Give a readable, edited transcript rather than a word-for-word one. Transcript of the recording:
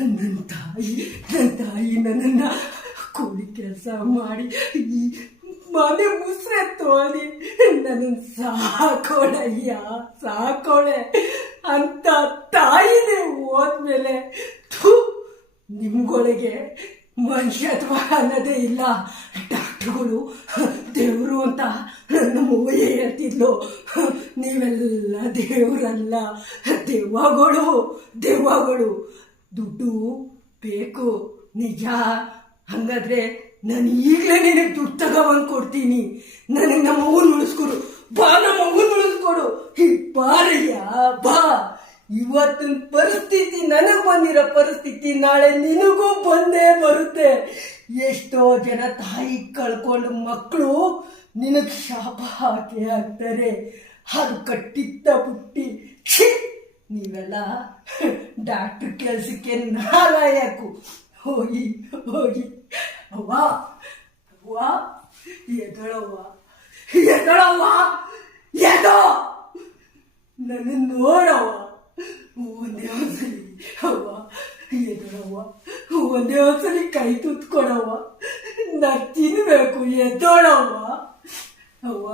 ನನ್ನ ತಾಯಿ ನನ್ನನ್ನು ಕೂಲಿ ಕೆಲಸ ಮಾಡಿ ಈ ಮನೆ ಮುಸ್ರೆ ತೋಡಿ ನನ್ನನ್ನು ಸಾಕೋಳೆ ಅಂತ ತಾಯಿನೇ ಹೋದ್ಮೇಲೆ ನಿಮ್ಗಳಿಗೆ ಮನುಷ್ಯತ್ವ ಅನ್ನೋದೇ ಇಲ್ಲ. ಡಾಕ್ಟ್ರುಗಳು ದೇವರು ಅಂತ ನಮ್ಮವ್ವ ಹೇಳ್ತಿದ್ಲು. ನೀವೆಲ್ಲ ದೇವರಲ್ಲ, ದೆವ್ವಗಳು. ದುಡ್ಡು ಬೇಕು ನಿಜ. ಹಂಗಾದ್ರೆ ನಾನು ಈಗಲೇ ನಿನಗೆ ದುಡ್ಡು ತಗೊಬಂದು ಕೊಡ್ತೀನಿ. ನನಗೆ ನಮ್ಮ ಅವ್ವನ ಉಳಿಸ್ಕೊಡು. ನಮ್ಮ ಅವ್ವನ ಉಳಿಸ್ಕೊಡು. ಬಾರಯ್ಯ ಬಾ. ಇವತ್ತಿನ ಪರಿಸ್ಥಿತಿ, ನನಗೆ ಬಂದಿರೋ ಪರಿಸ್ಥಿತಿ ನಾಳೆ ನಿನಗೂ ಬಂದೇ ಬರುತ್ತೆ. ಎಷ್ಟೋ ಜನ ತಾಯಿ ಕಳ್ಕೊಂಡು ಮಕ್ಕಳು ನಿನಗೆ ಶಾಪ ಹಾಕಿ ಹಾಕ್ತಾರೆ. ಅದು ಕಟ್ಟಿತ್ತ ಬುಟ್ಟಿ. ನೀವೆಲ್ಲ ಡಾಕ್ಟ್ರ್ ಕೆಲಸಕ್ಕೆ ನಾಲಾಯಕು. ಹೋಗಿ ಅವ್ವ ಎದಳವ್ವ ಎದೋ ನನ್ನ ನೋಡವ್ವ. ಒಂದೇ ಒಂದ್ಸಲಿ ಅವ್ವ ಎದಳವ್ವ, ಒಂದೇ ಒಂದ್ಸಲಿ ಕೈ ತುತ್ಕೊಡವ್ವ. ನಾ ತಿನ್ಬೇಕು. ಎದೋಳವ್ವ ಅವ್ವ.